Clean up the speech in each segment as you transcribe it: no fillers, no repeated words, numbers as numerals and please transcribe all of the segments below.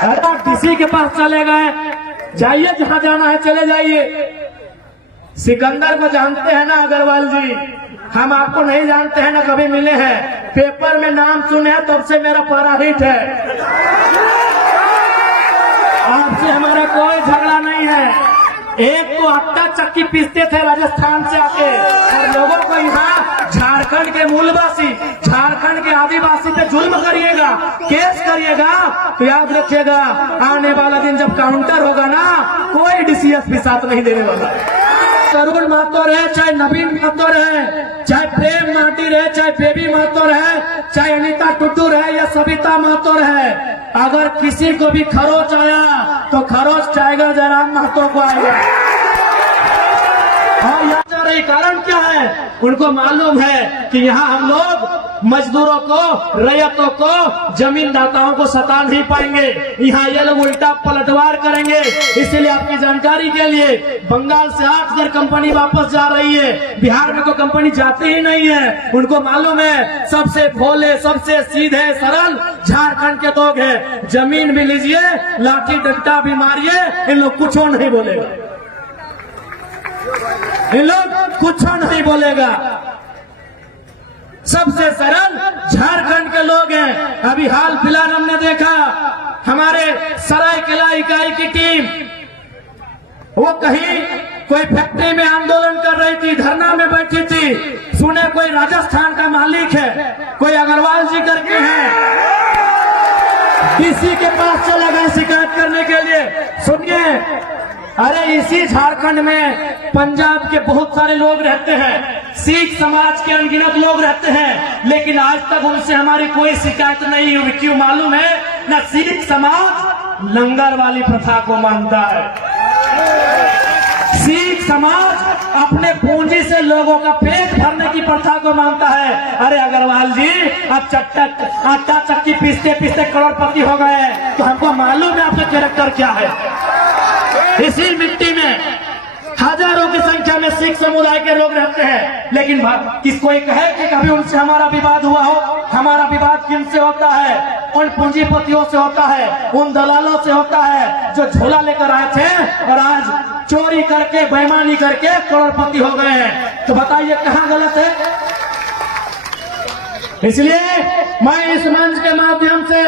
अरे आप डीसी के पास चले गए, जाइए जहां जाना है चले जाइए। सिकंदर को जानते हैं ना अग्रवाल जी, हम आपको नहीं जानते हैं ना कभी मिले हैं, पेपर में नाम सुने हैं तब से मेरा पारा हिट है। आपसे हमारा कोई झगड़ा नहीं है। एक तो आटा चक्की पीसते थे राजस्थान से आके, और लोगों को यहाँ झारखंड के मूलवासी, झारखंड के आदिवासी पे जुल्म करिएगा, केस करिएगा, तो याद रखिएगा आने वाला दिन जब काउंटर होगा ना, कोई डीसीएस भी साथ नहीं देने वाला। तरुण महतो रहे, चाहे नवीन महतो रहे, चाहे प्रेम माटी रहे, चाहे बेबी महतो रहे, चाहे अनीता टुटू रहे या सविता महतो रहे, अगर किसी को भी खरोच आया तो खरोच टाइगर जयराम महतो को आएगा। और यहाँ कारण क्या है, उनको मालूम है कि यहाँ हम लोग मजदूरों को, रैयतों को, जमीनदाताओं को सता नहीं पाएंगे। यहाँ ये लोग उल्टा पलटवार करेंगे। इसलिए आपकी जानकारी के लिए बंगाल से 8,000 कंपनी वापस जा रही है, बिहार में कोई कंपनी जाती ही नहीं है। उनको मालूम है सबसे भोले, सबसे सीधे सरल झारखंड के लोग हैं। जमीन भी लीजिए, लाठी डंडा भी मारिए, इन लोग कुछ नहीं बोलेगा, इन लोग कुछ नहीं बोलेगा। सबसे सरल झारखंड के लोग हैं। अभी हाल फिलहाल हमने देखा हमारे सरायकेला इकाई की टीम, वो कहीं कोई फैक्ट्री में आंदोलन कर रही थी, धरना में बैठी थी, सुने कोई राजस्थान का मालिक है, कोई अग्रवाल जी करके हैं, डीसी के पास चले गए शिकायत करने के लिए। सुनिए, अरे इसी झारखंड में पंजाब के बहुत सारे लोग रहते हैं, सिख समाज के अनगिनत लोग रहते हैं, लेकिन आज तक उनसे हमारी कोई शिकायत नहीं हुई। क्यों मालूम है? न सिख समाज लंगर वाली प्रथा को मानता है, सिख समाज अपने पूंजी से लोगों का पेट भरने की प्रथा को मानता है। अरे अग्रवाल जी, अब आटा चक्की पीसते पीसते करोड़पति हो गए, तो हमको मालूम है आपका कैरेक्टर क्या है। इसी मिट्टी में हजारों की संख्या में सिख समुदाय के लोग रहते हैं, लेकिन किसको ये कहे कि कभी उनसे हमारा विवाद हुआ हो? हमारा विवाद किनसे होता है? उन पूंजीपतियों से होता है, उन दलालों से होता है जो झोला लेकर आए थे और आज चोरी करके, बेईमानी करके करोड़पति हो गए हैं। तो बताइए कहाँ गलत है? इसलिए मैं इस मंच के माध्यम से,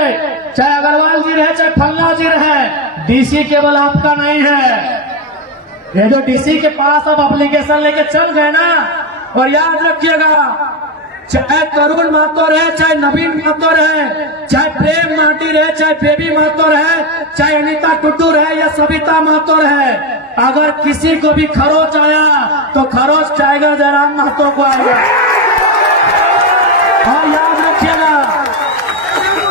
चाहे अग्रवाल जी रहे, चाहे फल्ला जी रहे, डीसी केवल आपका नहीं है। ये जो डीसी के पास अब एप्लीकेशन लेके चल गए ना, और याद रखिएगा, चाहे तरुण महतो रहे, चाहे नवीन महतो रहे, चाहे प्रेम माटी रहे, चाहे बेबी महतो रहे, चाहे अनीता टुटू रहे या सविता महतो रहे, अगर किसी को भी खरोच आया तो खरोच टाइगर जयराम महतो को आएगा। और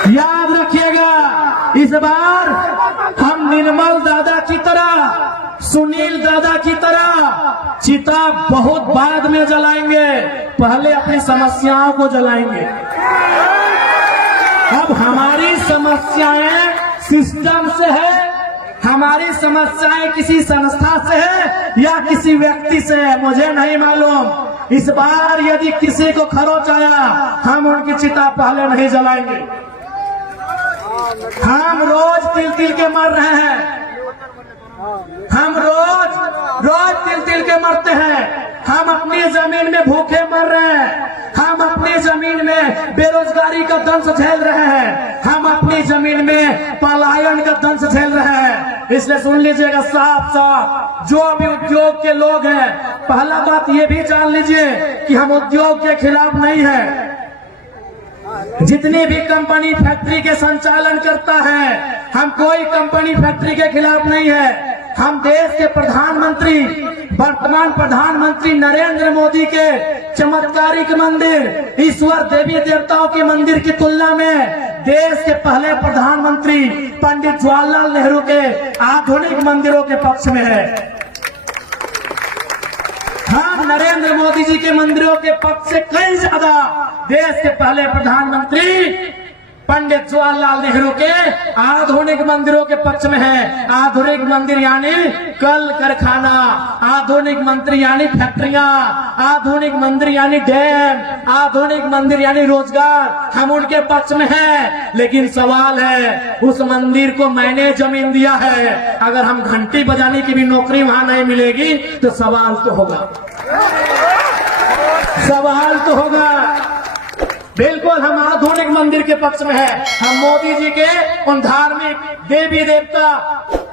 याद रखिएगा, इस बार हम निर्मल दादा की तरह, सुनील दादा की तरह चिता बहुत बाद में जलाएंगे, पहले अपनी समस्याओं को जलाएंगे। अब हमारी समस्याएं सिस्टम से है, हमारी समस्याएं किसी संस्था से है या किसी व्यक्ति से है, मुझे नहीं मालूम। इस बार यदि किसी को खरोच आया, हम उनकी चिता पहले नहीं जलाएंगे। हम रोज तिल तिल के मर रहे हैं, हम रोज तिल तिल के मरते हैं। हम अपनी जमीन में भूखे मर रहे हैं, हम अपनी जमीन में बेरोजगारी का दंश झेल रहे हैं, हम अपनी जमीन में पलायन का दंश झेल रहे हैं। इसलिए सुन लीजिएगा साफ साफ, जो भी उद्योग के लोग हैं, पहला बात ये भी जान लीजिए कि हम उद्योग के खिलाफ नहीं है। जितनी भी कंपनी फैक्ट्री के संचालन करता है, हम कोई कंपनी फैक्ट्री के खिलाफ नहीं है। हम देश के प्रधानमंत्री, वर्तमान प्रधानमंत्री नरेंद्र मोदी के चमत्कारिक मंदिर, ईश्वर देवी देवताओं के मंदिर की तुलना में देश के पहले प्रधानमंत्री पंडित जवाहरलाल नेहरू के आधुनिक मंदिरों के पक्ष में है। हम नरेंद्र मोदी जी के मंदिरों के पक्ष से कई ज्यादा देश के पहले प्रधानमंत्री पंडित जवाहरलाल नेहरू के आधुनिक मंदिरों के पक्ष में है। आधुनिक मंदिर यानी कल कारखाना, आधुनिक मंदिर यानी फैक्ट्रियां, आधुनिक मंदिर यानी डैम, आधुनिक मंदिर यानी रोजगार। हम उनके पक्ष में हैं, लेकिन सवाल है उस मंदिर को मैंने जमीन दिया है, अगर हम घंटी बजाने की भी नौकरी वहां नहीं मिलेगी तो सवाल तो होगा, सवाल तो होगा। बिल्कुल हम आधुनिक मंदिर के पक्ष में है। हम मोदी जी के उन धार्मिक देवी देवता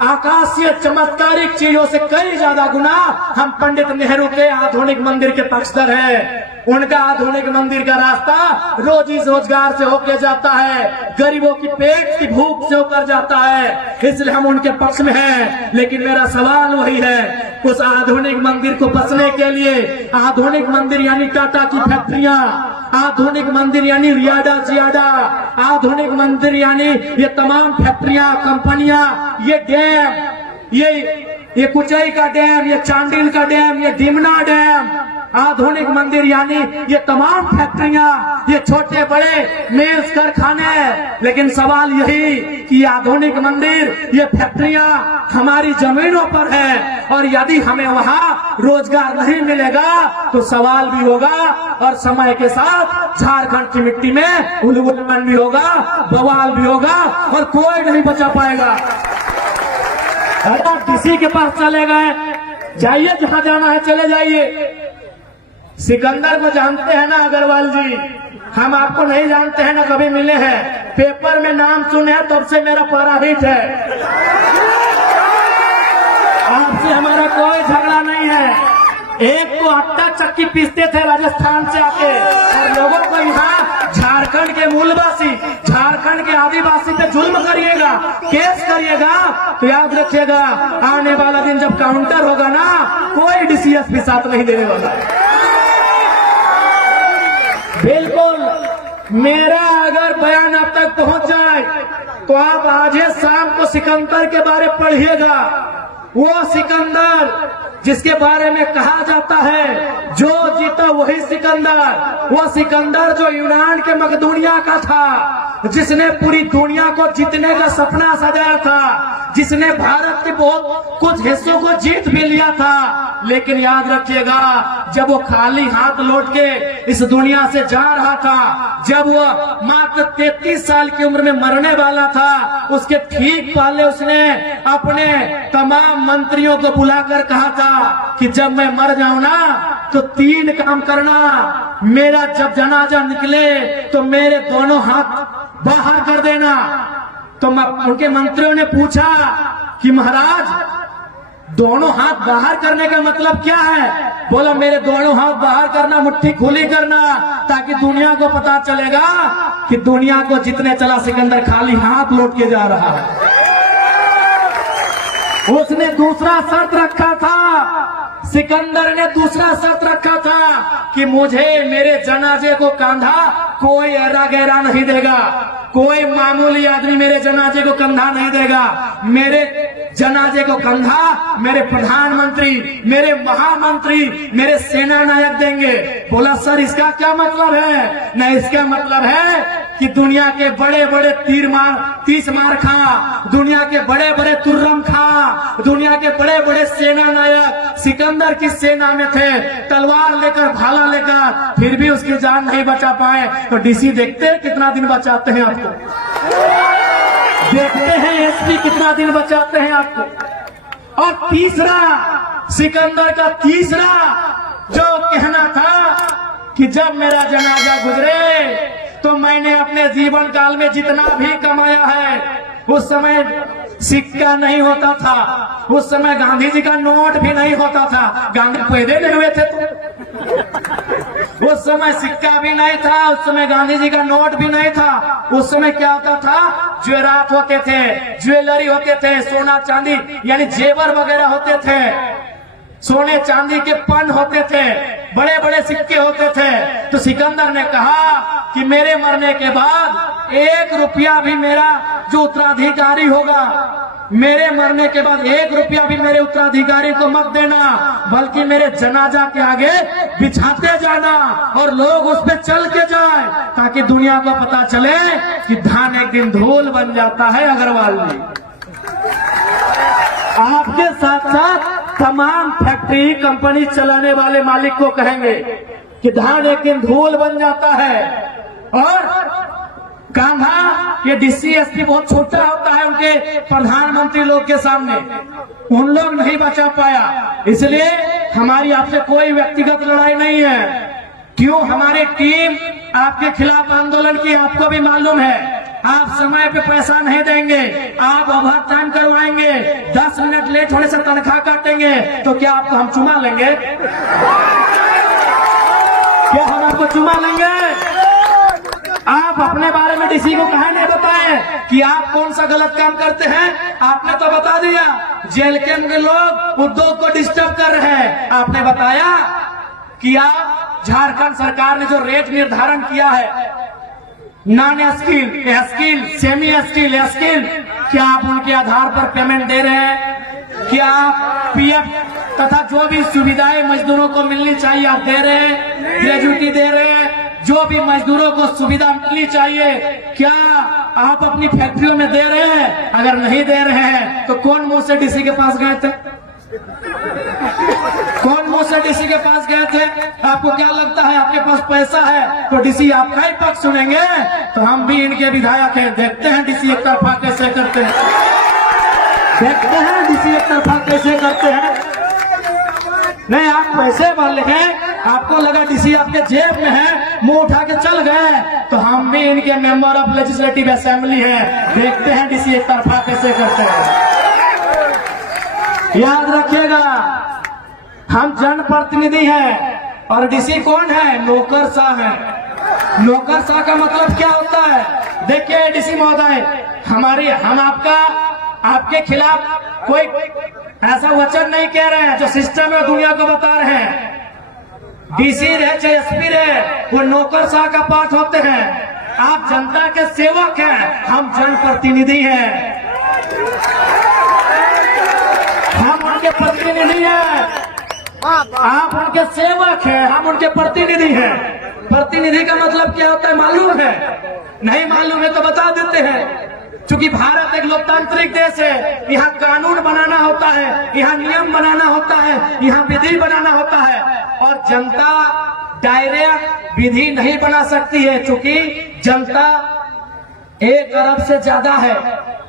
आकाशीय चमत्कारिक चीजों से कई ज्यादा गुना हम पंडित नेहरू के आधुनिक मंदिर के पक्षधर हैं। उनका आधुनिक मंदिर का रास्ता रोजी रोजगार से होकर जाता है, गरीबों की पेट की भूख से होकर जाता है, इसलिए हम उनके पक्ष में हैं। लेकिन मेरा सवाल वही है, उस आधुनिक मंदिर को बचने के लिए, आधुनिक मंदिर यानी टाटा की फैक्ट्रियां, आधुनिक मंदिर यानी रियाडा जियाडा, आधुनिक मंदिर यानी ये तमाम फैक्ट्रियां, कंपनियां, ये डैम, ये कुचाई का डैम, ये चांडिल का डैम, ये डिमना डैम, आधुनिक मंदिर यानी ये तमाम फैक्ट्रियां, ये छोटे बड़े मिल्स कारखाने। लेकिन सवाल यही कि आधुनिक मंदिर, ये फैक्ट्रियां हमारी जमीनों पर है, और यदि हमें वहां रोजगार नहीं मिलेगा तो सवाल भी होगा, और समय के साथ झारखंड की मिट्टी में उल्लूपन भी होगा, बवाल भी होगा, और कोई नहीं बचा पाएगा। अगर आप किसी के पास चले गए, जाइए जहां जाना है चले जाइए। सिकंदर को जानते हैं ना अग्रवाल जी, हम आपको नहीं जानते हैं ना, कभी मिले हैं, पेपर में नाम सुने हैं तब से मेरा पारा हिट है। आपसे हमारा कोई झगड़ा नहीं है। एक तो आटा चक्की पीसते थे राजस्थान से आके, और लोगों को यहाँ झारखंड के मूलवासी, झारखंड के आदिवासी पे जुल्म करिएगा, केस करिएगा, तो याद रखिएगा आने वाला दिन जब काउंटर होगा ना, कोई डीसीएस भी साथ नहीं देने वाला। बिल्कुल मेरा अगर बयान आप तक पहुंच जाए तो आप आज शाम को सिकंदर के बारे पढ़िएगा। वो सिकंदर जिसके बारे में कहा जाता है जो जीता वही सिकंदर, वो सिकंदर जो यूनान के मकदूनिया का था, जिसने पूरी दुनिया को जीतने का सपना सजाया था, जिसने भारत के बहुत कुछ हिस्सों को जीत भी लिया था। लेकिन याद रखिएगा, जब वो खाली हाथ लौट के इस दुनिया से जा रहा था, जब वो मात्र 33 साल की उम्र में मरने वाला था, उसके ठीक पहले उसने अपने तमाम मंत्रियों को बुलाकर कहा था कि जब मैं मर जाऊं ना तो 3 काम करना, मेरा जब जनाजा निकले तो मेरे दोनों हाथ बाहर कर देना। तो उनके मंत्रियों ने पूछा कि महाराज दोनों हाथ बाहर करने का मतलब क्या है? बोला मेरे दोनों हाथ बाहर करना, मुट्ठी खुली करना, ताकि दुनिया को पता चलेगा कि दुनिया को जितने चला सिकंदर खाली हाथ लौट के जा रहा है। उसने दूसरा शर्त रखा था, सिकंदर ने दूसरा शर्त रखा था कि मुझे मेरे जनाजे को कंधा कोई ऐरा गहरा नहीं देगा, कोई मामूली आदमी मेरे जनाजे को कंधा नहीं देगा, मेरे जनाजे को कंधा मेरे प्रधानमंत्री, मेरे महामंत्री, मेरे सेना नायक देंगे। बोला सर इसका क्या मतलब है? नहीं, इसका मतलब है कि दुनिया के बड़े बड़े तीस मार खा, दुनिया के बड़े बड़े तुर्रम खा, दुनिया के बड़े बड़े सेना नायक सिकंदर की सेना में थे, तलवार लेकर भाला लेकर, फिर भी उसकी जान नहीं बचा पाए। तो डीसी देखते हैं कितना दिन बचाते हैं आपको, देखते हैं एसपी कितना दिन बचाते हैं आपको। और तीसरा, सिकंदर का तीसरा जो कहना था कि जब मेरा जनाजा गुजरे तो मैंने अपने जीवन काल में जितना भी कमाया है, उस समय सिक्का नहीं होता था, उस समय गांधी जी का नोट भी नहीं होता था, गांधी पैदा नहीं हुए थे तो उस समय सिक्का भी नहीं था, उस समय गांधी जी का नोट भी नहीं था। उस समय क्या होता था? ज्वेरात होते थे, ज्वेलरी होते थे, सोना चांदी यानी जेवर वगैरह होते थे, सोने चांदी के पन होते थे, बड़े बड़े सिक्के होते थे। तो सिकंदर ने कहा कि मेरे मरने के बाद 1 रुपया भी मेरा जो उत्तराधिकारी होगा मेरे मरने के बाद 1 रुपया भी मेरे उत्तराधिकारी को मत देना, बल्कि मेरे जनाजा के आगे बिछाते जाना और लोग उस पर चल के जाए, ताकि दुनिया को पता चले कि धान एक दिन धूल बन जाता है। अग्रवाल जी, आपके साथ साथ तमाम फैक्ट्री कंपनी चलाने वाले मालिक को कहेंगे कि धान एक दिन धूल बन जाता है। और कान्हा, ये डीसीएसपी बहुत छोटा होता है उनके प्रधानमंत्री लोग के सामने, उन लोग नहीं बचा पाया। इसलिए हमारी आपसे कोई व्यक्तिगत लड़ाई नहीं है। क्यों हमारी टीम आपके खिलाफ आंदोलन की, आपको भी मालूम है। आप समय पे पैसा नहीं देंगे, आप ओवर टाइम करवाएंगे, 10 मिनट लेट होने से तनख्वाह काटेंगे, तो क्या आपको हम चुमा लेंगे? क्या हम आपको चुमा लेंगे? आप अपने बारे में डीसी को कहा नहीं बताए कि आप कौन सा गलत काम करते हैं? आपने तो बता दिया जेल के अंदर लोग उद्योग को डिस्टर्ब कर रहे हैं। आपने बताया कि आप झारखंड सरकार ने जो रेट निर्धारण किया है, non skill, skill, semi skill, skill, क्या आप उनके आधार पर पेमेंट दे रहे हैं? क्या आप पीएफ तथा जो भी सुविधाएं मजदूरों को मिलनी चाहिए आप दे रहे हैं? ग्रेजुटी दे रहे हैं? जो भी मजदूरों को सुविधा मिलनी चाहिए क्या आप अपनी फैक्ट्रियों में दे रहे हैं? अगर नहीं दे रहे हैं तो कौन मुंह से डीसी के पास गए थे? कौन मुंह से डीसी के पास गए थे? आपको क्या लगता है आपके पास पैसा है तो डीसी आपका ही पक्ष सुनेंगे? तो हम भी इनके विधायक हैं, देखते हैं डीसी एक तरफा कैसे करते हैं, देखते हैं डीसी एक तरफा कैसे करते हैं। नहीं, आप पैसे वाले हैं, आपको लगा डीसी आपके जेब में है, मुंह उठा के चल गए, तो हम भी इनके मेंबर ऑफ लेजिस्लेटिव असेंबली हैं, देखते हैं डीसी एक तरफा कैसे करते हैं। याद रखिएगा, हम जनप्रतिनिधि हैं और डीसी कौन है? नौकरशाह है। नौकरशाह का मतलब क्या होता है? देखिए डीसी महोदय, हम आपके खिलाफ कोई ऐसा वचन नहीं कह रहे हैं, जो सिस्टम है दुनिया को बता रहे हैं। डीसी रहे चाहे एसपी रहे, वो नौकरशाह का पाठ होते हैं। आप जनता के सेवक हैं, हम जनप्रतिनिधि हैं, हम उनके प्रतिनिधि हैं। आप उनके सेवक हैं, हम उनके प्रतिनिधि हैं। प्रतिनिधि का मतलब क्या होता है मालूम है? नहीं मालूम है तो बता देते हैं। क्योंकि भारत एक लोकतांत्रिक देश है, यहाँ कानून बनाना होता है, यहाँ नियम बनाना होता है, यहाँ विधि बनाना होता है, और जनता डायरेक्ट विधि नहीं बना सकती है। क्योंकि जनता 1 अरब से ज्यादा है,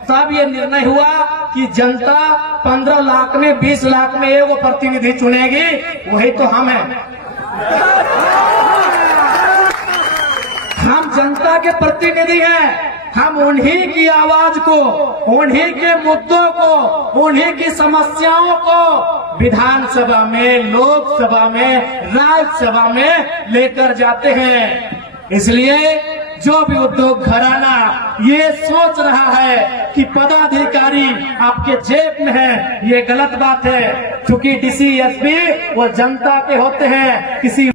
तब ये निर्णय हुआ कि जनता 15 लाख में 20 लाख में एगो प्रतिनिधि चुनेगी, वही तो हम हैं। हम जनता के प्रतिनिधि हैं, हम उन्हीं की आवाज को, उन्हीं के मुद्दों को, उन्हीं की समस्याओं को विधानसभा में, लोकसभा में, राज्यसभा में लेकर जाते हैं। इसलिए जो भी उद्योग घराना ये सोच रहा है कि पदाधिकारी आपके जेब में है, ये गलत बात है। क्योंकि डीसी एसपी वो जनता के होते हैं, किसी